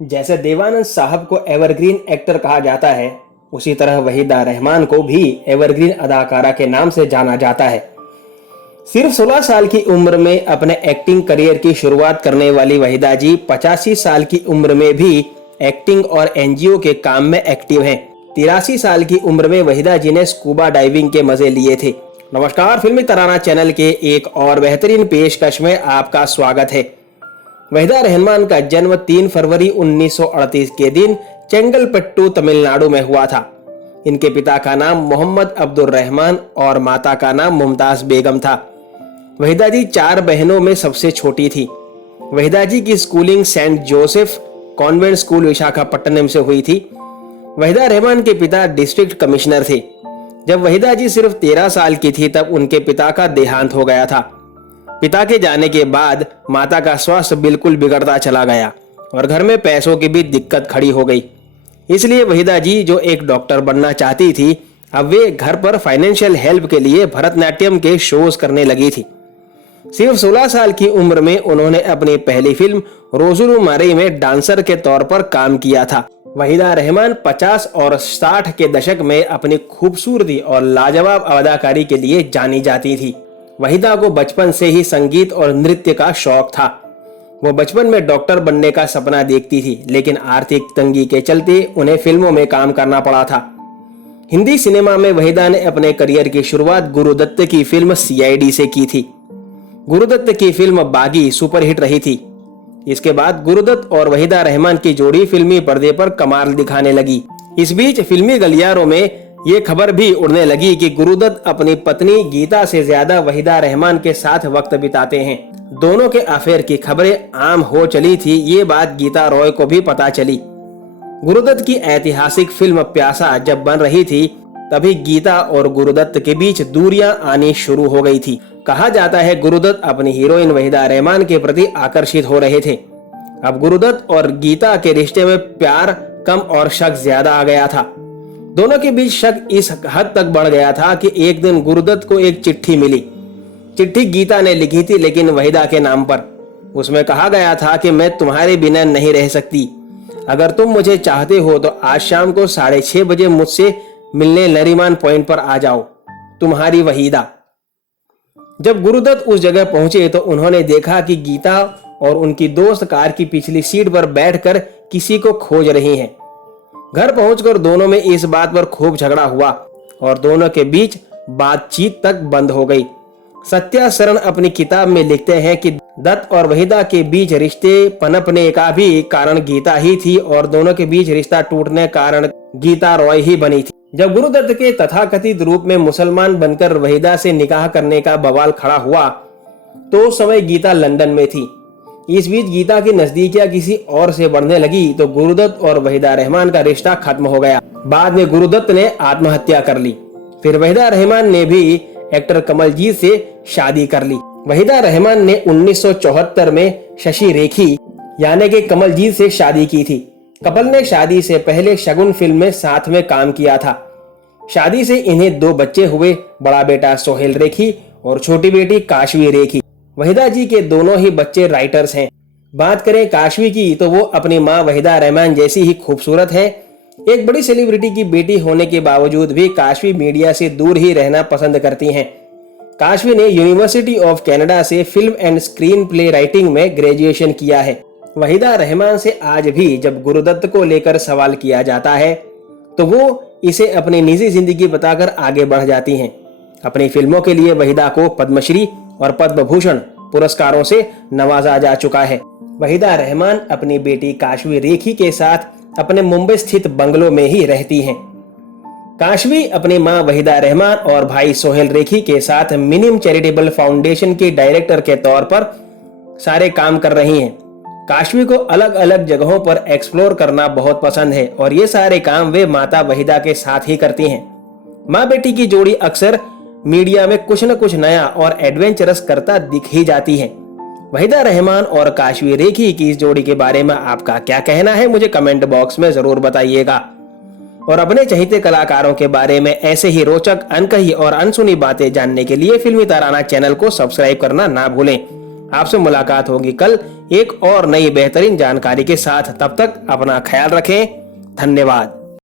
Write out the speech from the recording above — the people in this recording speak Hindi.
जैसे देवानंद साहब को एवरग्रीन एक्टर कहा जाता है, उसी तरह वहीदा रहमान को भी एवरग्रीन अदाकारा के नाम से जाना जाता है। सिर्फ 16 साल की उम्र में अपने एक्टिंग करियर की शुरुआत करने वाली वहीदा जी 85 साल की उम्र में भी एक्टिंग और एनजीओ के काम में एक्टिव हैं। 83 साल की उम्र में वहीदा जी ने स्कूबा डाइविंग के मजे लिए थे। नमस्कार, फिल्मी तराना चैनल के एक और बेहतरीन पेशकश में आपका स्वागत है। वहीदा रहमान का जन्म 3 फरवरी 1938 के दिन चेंगलपट्टू तमिलनाडु में हुआ था। इनके पिता का नाम मोहम्मद अब्दुल रहमान और माता का नाम मुमताज बेगम था। वहीदा जी 4 बहनों में सबसे छोटी थी। वहीदा जी की schooling saint Joseph convent school Visakhapatnam से हुई थी। वहीदा रहमान के पिता डिस्ट्रिक्ट कमिश्नर थे। जब वहीदा जी सिर्फ 13 साल की थी तब उनके पिता का देहांत हो गया था। पिता के जाने के बाद माता का स्वास्थ्य बिल्कुल बिगड़ता चला गया और घर में पैसों की भी दिक्कत खड़ी हो गई। इसलिए वहीदा जी जो एक डॉक्टर बनना चाहती थी, अब वे घर पर फाइनेंशियल हेल्प के लिए भरतनाट्यम के शोज करने लगी थी। सिर्फ 16 साल की उम्र में उन्होंने अपनी पहली फिल्म रोजुरु मारी में डांसर के तौर पर काम किया था। वहीदा रहमान 50 और 60 के दशक में अपनी खूबसूरती और लाजवाब अदाकारी के लिए जानी जाती थी। वहीदा को बचपन से ही संगीत और नृत्य का शौक था। वो बचपन में डॉक्टर बनने का सपना देखती थी, लेकिन आर्थिक तंगी के चलते उन्हें फिल्मों में काम करना पड़ा था। हिंदी सिनेमा में वहीदा ने अपने करियर की शुरुआत गुरुदत्त की फिल्म सीआईडी से की थी। गुरुदत्त की फिल्म बागी सुपरहिट रही थी। इसके बाद गुरुदत्त और वहीदा रहमान की जोड़ी फिल्मी पर्दे पर कमाल दिखाने लगी। इस बीच फिल्मी गलियारों में ये खबर भी उड़ने लगी कि गुरुदत्त अपनी पत्नी गीता से ज्यादा वहीदा रहमान के साथ वक्त बिताते हैं। दोनों के अफेयर की खबरें आम हो चली थी। ये बात गीता रॉय को भी पता चली। गुरुदत्त की ऐतिहासिक फिल्म प्यासा जब बन रही थी, तभी गीता और गुरुदत्त के बीच दूरियां आनी शुरू हो गई थी। कहा जाता है गुरुदत्त अपनी हीरोइन वहीदा रहमान के प्रति आकर्षित हो रहे थे। अब गुरुदत्त और गीता के रिश्ते में प्यार कम और शक ज्यादा आ गया था। दोनों के बीच शक इस हद तक बढ़ गया था कि एक दिन गुरुदत्त को एक चिट्ठी मिली। चिट्ठी गीता ने लिखी थी, लेकिन वहीदा के नाम पर। उसमें कहा गया था कि मैं तुम्हारे बिना नहीं रह सकती। अगर तुम मुझे चाहते हो तो आज शाम को 6:30 बजे मुझसे मिलने नरीमान पॉइंट पर आ जाओ। तुम्हारी वहीदा। जब गुरुदत्त उस जगह पहुंचे तो उन्होंने देखा कि गीता और उनकी दोस्त कार की पिछली सीट पर बैठकर किसी को खोज रही हैं। घर पहुंचकर दोनों में इस बात पर खूब झगड़ा हुआ और दोनों के बीच बातचीत तक बंद हो गई। सत्या शरण अपनी किताब में लिखते हैं कि दत्त और वहीदा के बीच रिश्ते पनपने का भी कारण गीता ही थी और दोनों के बीच रिश्ता टूटने कारण गीता रॉय ही बनी थी। जब गुरुदत्त के तथाकथित रूप में मुसलमान बनकर वहीदा से निकाह करने का बवाल खड़ा हुआ तो उस समय गीता लंदन में थी। इस बीच गीता की नजदीकियां किसी और से बढ़ने लगी तो गुरुदत्त और वहीदा रहमान का रिश्ता खत्म हो गया। बाद में गुरुदत्त ने आत्महत्या कर ली। फिर वहीदा रहमान ने भी एक्टर कमलजीत से शादी कर ली। वहीदा रहमान ने 1974 में शशि रेखी यानी कि कमलजीत से शादी की थी। कपल ने शादी से पहले शगुन फिल्म में साथ में काम किया था। शादी से इन्हें 2 बच्चे हुए, बड़ा बेटा सोहेल रेखी और छोटी बेटी काशवी रेखी। वहीदा जी के दोनों ही बच्चे राइटर्स हैं। बात करें काशवी की तो वो अपनी मां वहीदा रहमान जैसी ही खूबसूरत है। एक बड़ी सेलिब्रिटी की बेटी होने के बावजूद भी काशवी मीडिया से दूर ही रहना पसंद करती हैं। काशवी ने यूनिवर्सिटी ऑफ कनाडा से film and screen play writing में ग्रेजुएशन किया है। वहीदा रहमान से आज भी जब गुरुदत्त को लेकर सवाल किया जाता है तो वो इसे अपनी निजी जिंदगी बताकर आगे बढ़ जाती हैं। अपनी फिल्मों के लिए वहीदा को पद्मश्री और पद्म भूषण पुरस्कारों से नवाजा जा चुका है। वहीदा रहमान अपनी बेटी काशवी रेखी के साथ अपने मुंबई स्थित बंगलो में ही रहती हैं। काशवी अपनी मां वहीदा रहमान और भाई सोहेल रेखी के साथ मिनिम चैरिटेबल फाउंडेशन के डायरेक्टर के तौर पर सारे काम कर रही हैं। काशवी को अलग अलग जगहों पर एक्सप्लोर करना बहुत पसंद है और ये सारे काम वे माता वहीदा के साथ ही करती हैं। माँ बेटी की जोड़ी अक्सर मीडिया में कुछ न कुछ नया और एडवेंचरस करता दिख ही जाती है। वहीदा रहमान और काशवी रेखी की इस जोड़ी के बारे में आपका क्या कहना है, मुझे कमेंट बॉक्स में जरूर बताइएगा। और अपने चहेते कलाकारों के बारे में ऐसे ही रोचक, अनकही और अनसुनी बातें जानने के लिए फिल्मी तराना चैनल को सब्सक्राइब करना ना भूलें। आपसे मुलाकात होगी कल एक और नई बेहतरीन जानकारी के साथ। तब तक अपना ख्याल रखें। धन्यवाद।